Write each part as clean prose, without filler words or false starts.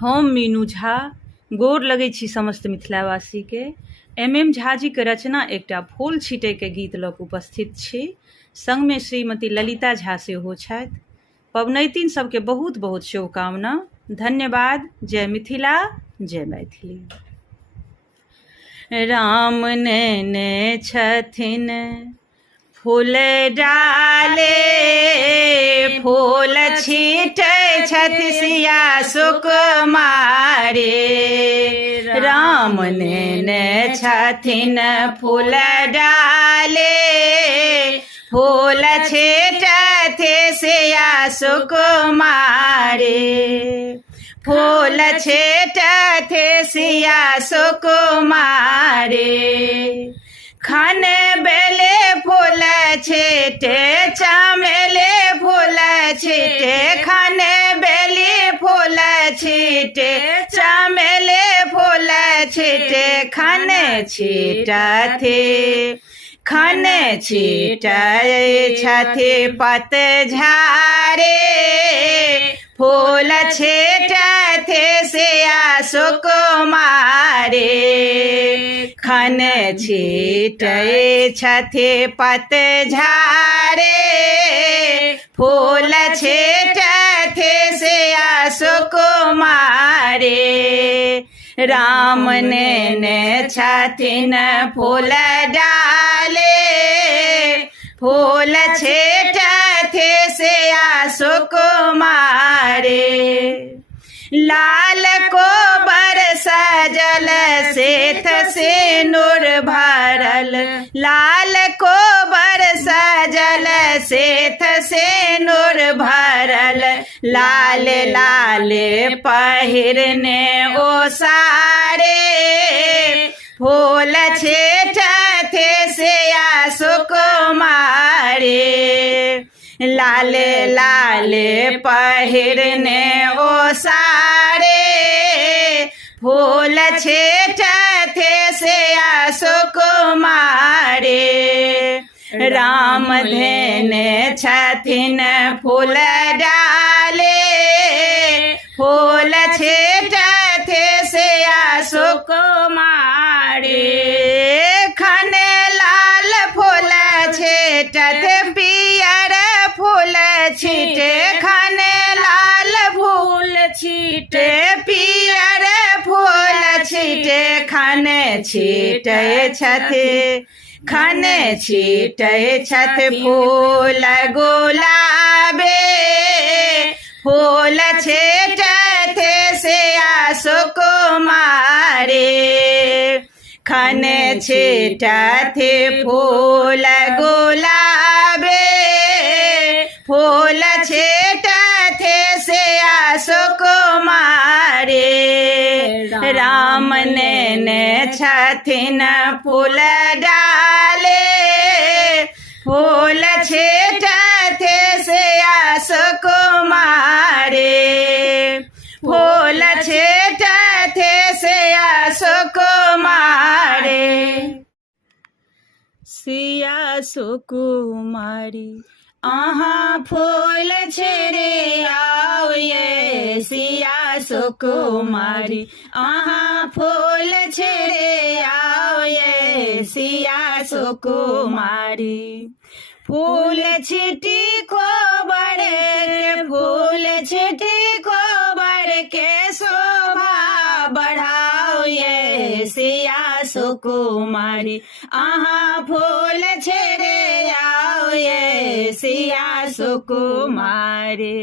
हम मीनू झा गोर लगै छी समस्त मिथिलावासी के। एम झा जी के रचना एकटा फूल छीटै के गीत लऽ कऽ उपस्थित छी। संग में श्रीमती ललिता झा सेहो छथि। पबनैतिन सबके बहुत बहुत शुभकामना। धन्यवाद। जय मिथिला, जय मैथिली। राम नेने छथिन फूल डाले, फूल छीटै छथि सिया सुकुमारी। राम नेने छथिन फूल डाले, फूल छीटथि सिया सुकुमारी। फूल छीटथि सिया सुकुमारी। खन बेले फूल छीटे, चमेले फूल छीटे। खन बेली फूल छीटे, चमेले फूल छीटे। खन छीटथि, खन छीटै छथि पतझारे। फूल छीटथि सिया सुकुमारी। खन छीटै छथि पतझारे। फूल छीटथि सिया सुकुमारी। राम नेने छथिन फूल डाले, फूल छीटथि सिया सुकुमारी। लाल कोबर सजल सेथ सिनुर भरल। लाल कोबर सजल सेथ सिनुर भरल। लाल लाल पहिरने ओसारे। फूल छीटथि सिया सुकुमारी। लाल लाल पहिरने ओसारे। फूल छीटथि सिया सुकुमारी। राम धेने छथिन फूल डाले, फूल छीटथि सिया सुकुमारी। खन लाल फूल छीटथि पियर फूल छीटे। खन लाल फूल छीटे, पियर फूल छीटे। खन छीटै छथि, खन छीटै छथि फूल गुलाबे। फूल छीटथि सिया सुकुमारी। खन छीटथि फूल गुलाबे। फूल छीटथि सिया सुकुमारी। राम नेने छथिन फूल डाले, फूल छीटथि सिया सुकुमारी। फूल छीटथि सिया सुकुमारी। सिया सुकुमारी अहाँ फूल छिड़ियाओ ये सिया सुकुमारी। अहाँ फूल छिड़ियाओ ये सिया सुकुमारी। फूल छिटी कोबर के, फूल छिटी कोबर के शोभा बढ़ाओ ये सिया सुकुमारी। अहाँ फूल छिड़ियाओ ये सिया सुकुमारी।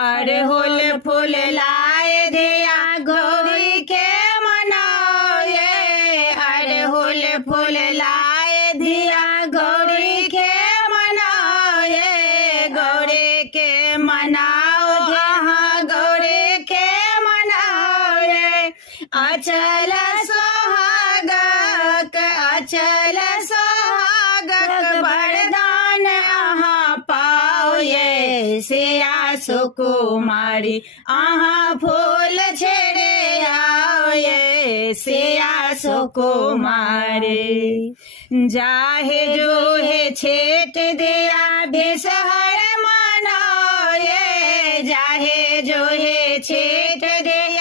अड़हुल फूल लाए दिया गौरी के मनाओ ये। अड़हुल फूल लाए दिया गौरी के मनाओ ये। गौरी के मनाओ, हाँ गौरी के मनाओ ये। अचल सोहागक, अचल सोहागक वरदान अहाँ पाओ ये सिया सुकुमारी। अहाँ फूल छिड़ियाओ ये सिया सुकुमारी। जाहे जो है छेट दिया बेसहर मनाओ ये। जाहे जो है छेट दिया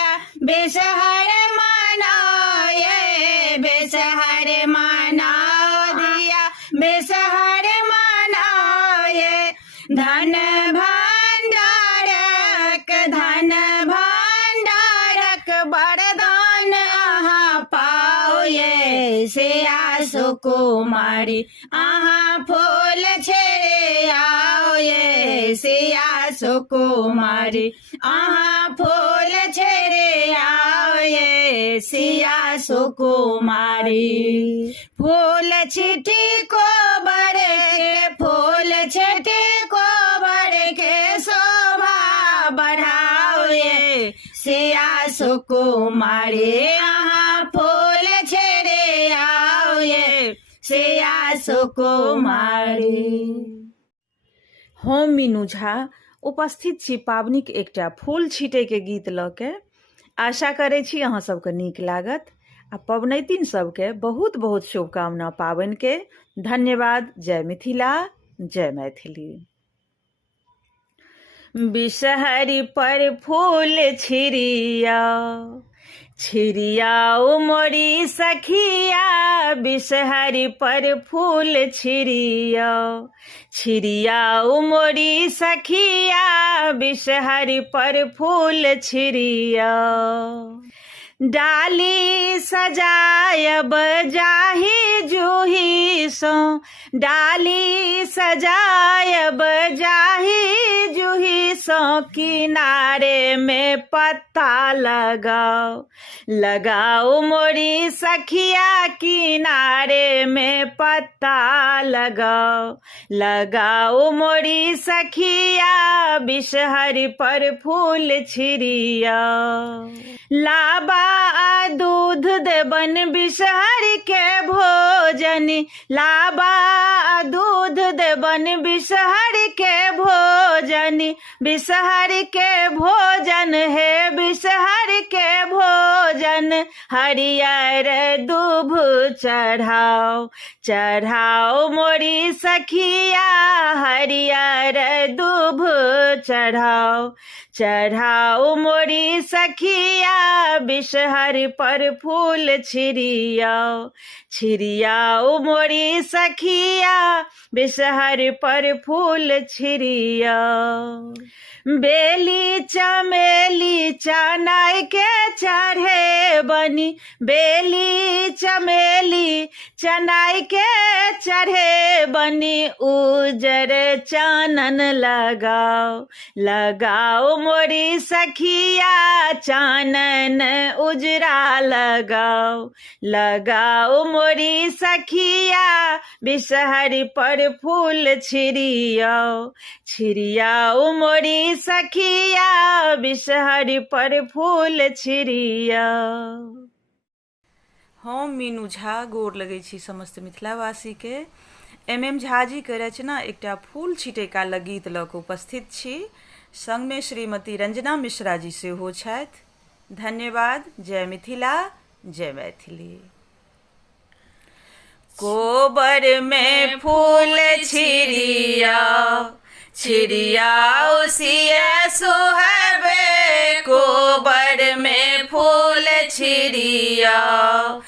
बेसहर मनाओ ये बेसहर मनाओ दिया बेसहर मनाओ ये धन भंडारक वरदान अहाँ पाओ ये सिया सुकुमारी अहाँ फूल छेड़े आओ ये सिया सुकुमारी अहाँ फूल छेड़े आओ ये सिया सुकुमारी फूल छिटी को बड़े फूल छिटी को बड़े के शोभा बढ़ाओ ये सिया सुकुमारी अहाँ फूल छेड़े आओ ये सिया सुकुमारी। हम मीनू झा उपस्थित छी पाबनिक एकटा फूल छीटैके गीत लऽ के। आशा करै छी अहाँ सबके नीक लागत आ पबनैतिन सबके बहुत बहुत शुभकामना पाबनिके। धन्यवाद। जय मिथिला, जय मैथिली। बिषहरि पर फूल छिड़ियाओ मोरी सखिया बिषहरि पर फूल छिड़ियाओ मोरी सखिया बिषहरि पर फूल छिड़ियाओ डाली सजायब जाहि जूही सो डाली सजायब जाहि जूही सो किनारे में पत्ता लगाओ मोरी सखिया किनारे में पत्ता लगाओ मोरी सखिया बिषहरि पर फूल छिड़ियाओ लाबा दूध देबन बिषहरि के भोजन लाबा दूध देबन बिषहरि के भोजन बिषहरि के भोजन हे बिषहरि के भोजन हरियर दूभ चढ़ाओ मोरी सखिया हरियर दूभ चढ़ाओ मोरी सखिया बिषहरि पर फूल छिड़ियाओ मोरी सखिया बिषहरि पर फूल छिड़ियाओ बेली चमेली चनाई के चढ़े बनी बेली चमेली चनाई के चढ़े बनी उजर चानन लगाओ मोरी सखिया चानन उजरा लगाओ मोरी सखिया बिषहरि पर फूल छिड़ियाओ मोरी सखिया बिषहरि पर फूल छिड़ियाओ। हम मीनू झा गोर लगै छी समस्त मिथिलावासी के। MM झा जी के रचना एकटा फूल छिटैका गीत लऽ कऽ उपस्थित छी। संग में श्रीमती रंजना मिश्रा जी सेहो छथि। धन्यवाद। जय मिथिला, जय मैथिली। कोबर में फूल छिड़ियाओ सिया सुहाबे कोबर में फूल छिड़ियाओ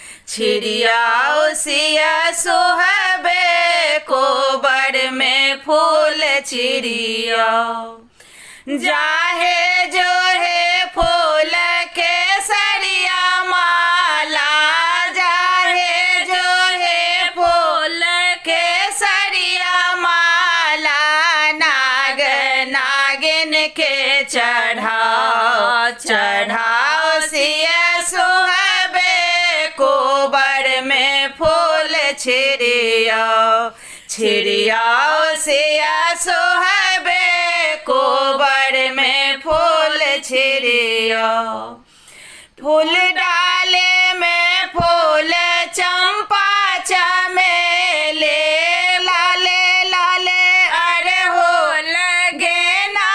सिया सुहाबे कोबर में फूल छिड़ियाओ जाहे जो है फूल के सरिया माला जाहे जो है फूल के सरिया माला नागिन के चढ़ाओ सिया सुहाबे कोबर में फूल छिड़ियाओ सिया सुहाबे कोबर में फूल छिड़ियाओ फूल डाले में फूल चंपा चमेले लाले लाले अरे हो लगे ना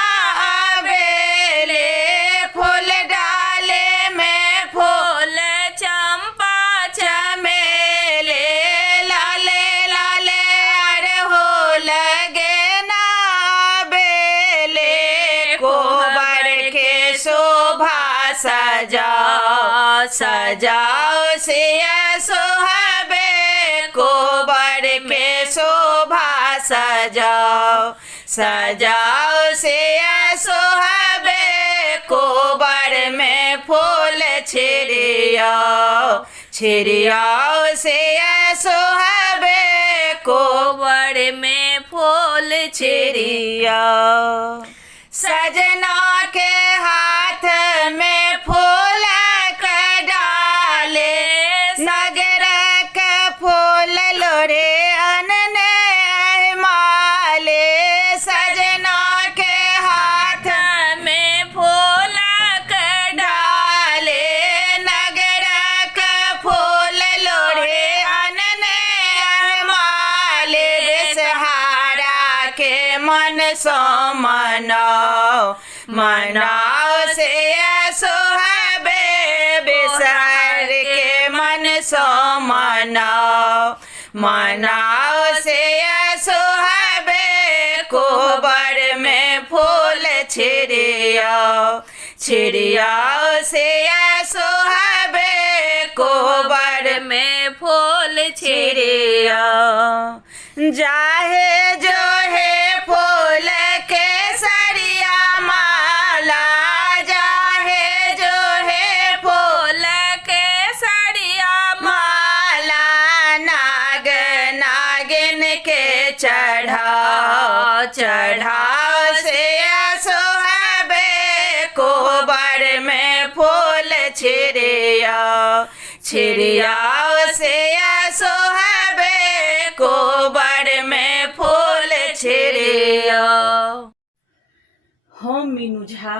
आबेले फूल डाले में फूल चंपा चमेले लाले लाले अरे हो लगे ना आबेले कोबर के शोभा सजाओ सजाओ सिया सोहाबे कोबर के शोभा सजाओ सजाओ सिया सोहाबे कोबर में फूल छिड़ियाओ छिड़ियाओ सिया सोहाबे कोबर में फूल छिड़ियाओ सजना के हाथ में फूल का डाले नगर का फूल लोरे अनने माले सजना के हाथ में फूल का डाले नगर का फूल लोरे अनने माले बेसहारा के मन सो मनाओ मनाओ से सोहाबे बेसहार के मन सो मनाओ मनाओ से सोहाबे कोबर में फूल छिड़ियाओ छिड़ियाओ से सोहाबे कोबर में फूल छिड़ियाओ जाहे जो है फूल के सरिया माला जाहे जो है फूल के सरिया माला नाग नागिन के चढ़ाओ चढ़ाओ से सोहाबे कोबर में फूल छिड़ियाओ छिड़ियाओ से सोहाबे कोबर में फूल छिड़ियाओ। हम मीनू झा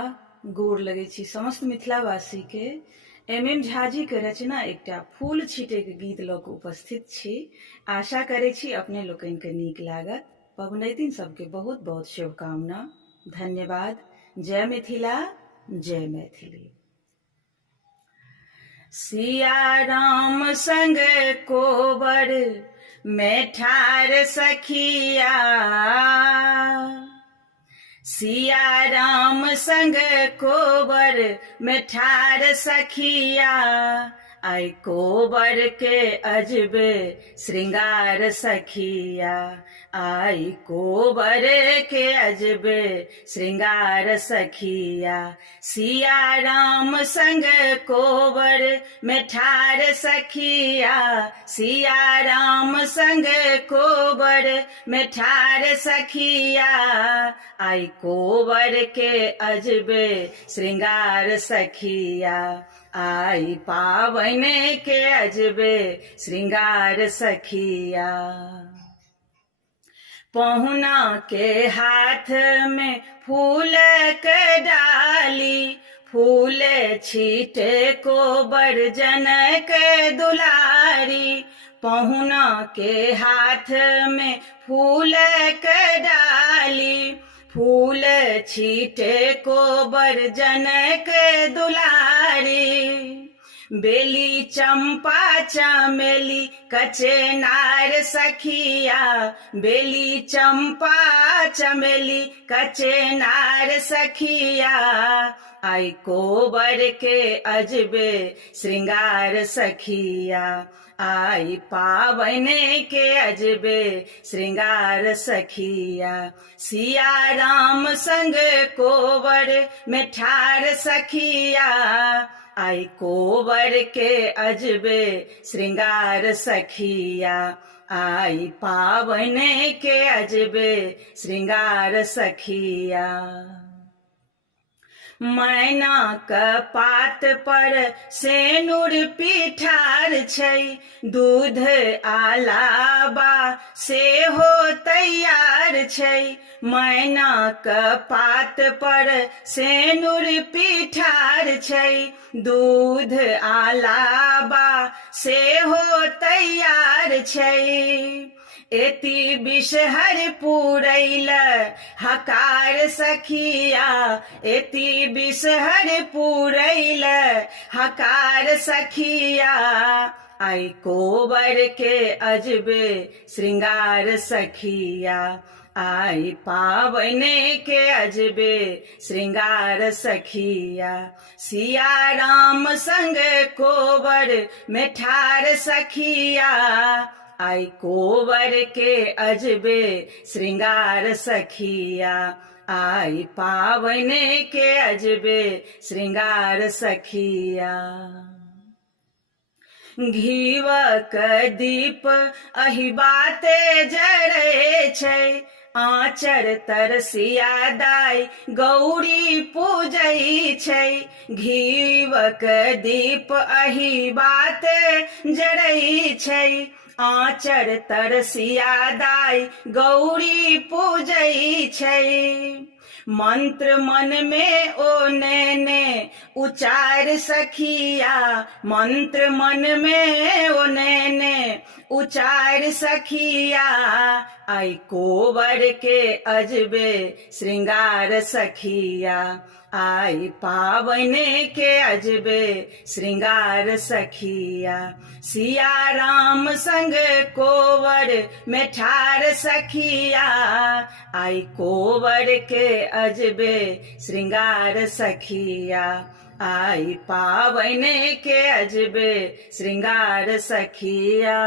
गोर लगै छी समस्त मिथिलावासी के एम झा जी के रचना एकटा फूल छीटे के गीत लऽ कऽ उपस्थित छी। आशा करै छी अपने लोकनि के नीक लागत। पबनैतिन सबके बहुत बहुत शुभकामना। धन्यवाद। जय मिथिला जय मैथिली। सिया राम संग कोबर में ठार सखिया सिया राम संग कोबर में ठार सखिया आई कोबर के अजबे श्रृंगार सखिया आई कोबर के अजबे श्रृंगार सखिया सिया राम संग कोबर में ठार सखिया सिया राम संग कोबर में ठार सखिया आई कोबर के अजबे श्रृंगार सखिया आई पावन के अजबे श्रृंगार सखिया पहुना के हाथ में फूल के डाली फूल छीटे कोबर जन के दुलारी पहुना के हाथ में फूल के डाली फूल छीटे कोबर जन के दुलारी बेली चंपा चमेली कचेनार सखिया बेली चंपा चमेली कचेनार सखिया आई कोबर के अजबे श्रृंगार सखिया आई पावन के अजबे श्रृंगार सखिया सिया राम संग कोबर में ठार सखिया आई कोबर के अजबे श्रृंगार सखिया आई पावन के अजबे श्रृंगार सखिया मैना क पात पर सेनुर पिठार छै दूध आलाबा सेहो तैयार छै मैना क पात पर सेनुर पिठार छै दूध आलाबा सेहो तैयार छै एति बिषहर पुरैल हकार सखिया एति बिषहर पुरैल हकार सखिया आई कोबर के अजबे श्रृंगार सखिया आई पावने के अजबे श्रृंगार सखिया, सिया राम संग कोवर में ठार सखिया, आई कोवर के अजबे श्रृंगार सखिया, आई पावने के अजबे श्रृंगार सखिया। घीवक दीप अहि बाते जड़े छै, आँचर तरसिया दाई गौरी पूजै छै, घीवक दीप अहि बाते जड़ै छै, आँचर तरसिया दाई गौरी पूजै छै। मंत्र मन में ओ नैने उचार सखिया, मंत्र मन में ओ नैने उचार सखिया, आई कोवर के अजबे श्रृंगार सखिया, आई पावने के अजबे श्रृंगार सखिया, सिया राम संग कोवर में ठार सखिया, आई कोवर के अजबे श्रृंगार सखिया, आई पावने के अजबे श्रृंगार सखिया।